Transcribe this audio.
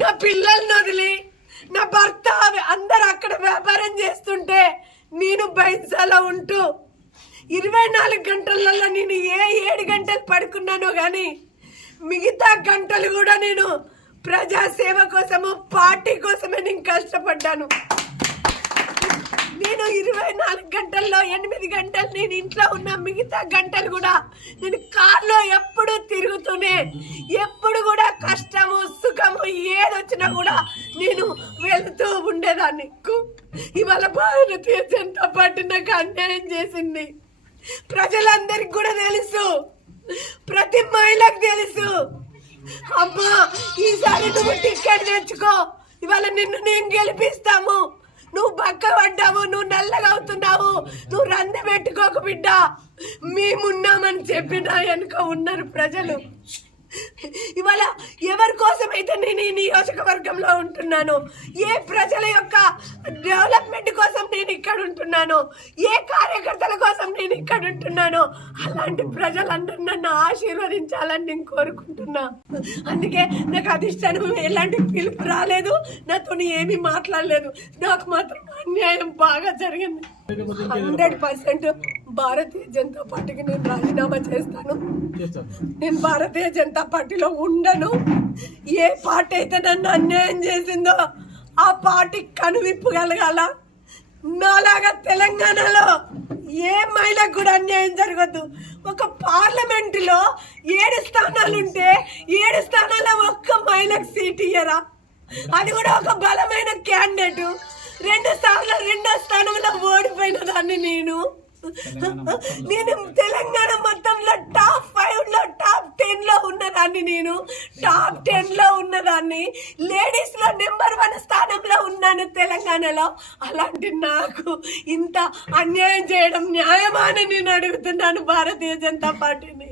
నా పిల్లల్ని వదిలి నా భర్త అందరు అక్కడ వ్యాపారం చేస్తుంటే నేను బయటలో ఉంటూ 24 గంటలలో నేను 7 గంటలు పడుకున్నానో కానీ మిగతా గంటలు కూడా నేను ప్రజాసేవ కోసము పార్టీ కోసమే నేను కష్టపడ్డాను. నేను 24 గంటల్లో 8 గంటలు నేను ఇంట్లో ఉన్న, మిగతా గంటలు కూడా నేను కార్లో ఎప్పుడు తిరుగుతూనే, ఎప్పుడు కూడా కష్టము సుఖము ఏదొచ్చినా కూడా నేను వెళ్తూ ఉండేదాన్ని. ఇవాళ భారతీయ జనతా పార్టీ నాకు అన్యాయం చేసింది. ప్రజలందరికి కూడా తెలుసు, ప్రతి మహిళకు తెలుసు. అమ్మా, ఈసారి నువ్వు టికెట్ తెచ్చుకో, ఇవాళ నిన్ను నేను గెలిపిస్తాము. నువ్వు బక్క పడ్డావు, నువ్వు నల్లగా అవుతున్నావు, నువ్వు రంది పెట్టుకోక బిడ్డ, మేమున్నామని చెప్పిన వెనుక ఉన్నారు ప్రజలు. ఇవాళ ఎవరి కోసమైతే నేను ఈ నియోజకవర్గంలో ఉంటున్నాను, ఏ ప్రజల యొక్క డెవలప్మెంట్ కోసం నేను ఇక్కడ ఉంటున్నాను, ఏ కార్యకర్తల కోసం నేను ఇక్కడ ఉంటున్నాను, అలాంటి ప్రజలందరూ నన్ను ఆశీర్వదించాలని నేను కోరుకుంటున్నా. అందుకే నాకు అధిష్టానం ఎలాంటి పిలుపు రాలేదు, నాతో ఏమీ మాట్లాడలేదు. నాకు మాత్రం అన్యాయం బాగా జరిగింది. 100% భారతీయ జనతా పార్టీకి నేను రాజీనామా చేస్తాను. నేను భారతీయ జనతా పార్టీలో ఉండను. ఏ పార్టీ అయితే నన్ను అన్యాయం చేసిందో ఆ పార్టీ కనువిప్పు కలగాల. నాలాగా తెలంగాణలో ఏ మహిళకు కూడా అన్యాయం జరగద్దు. ఒక పార్లమెంటులో 7 స్థానాలుంటే 7 స్థానాల్లో ఒక్క మహిళకు సీట్ ఇయ్యరా? అది కూడా ఒక బలమైన క్యాండిడేట్. 2 స్థానంలో ఓడిపోయిన దాన్ని నేను తెలంగాణ మొత్తంలో టాప్ 5లో టాప్ 10లో ఉన్నదాన్ని, నేను టాప్ 10లో ఉన్నదాన్ని, లేడీస్ లో నెంబర్ 1 స్థానంలో ఉన్నాను తెలంగాణలో. అలాంటి నాకు ఇంత అన్యాయం చేయడం న్యాయమా అని నేను అడుగుతున్నాను భారతీయ జనతా పార్టీని.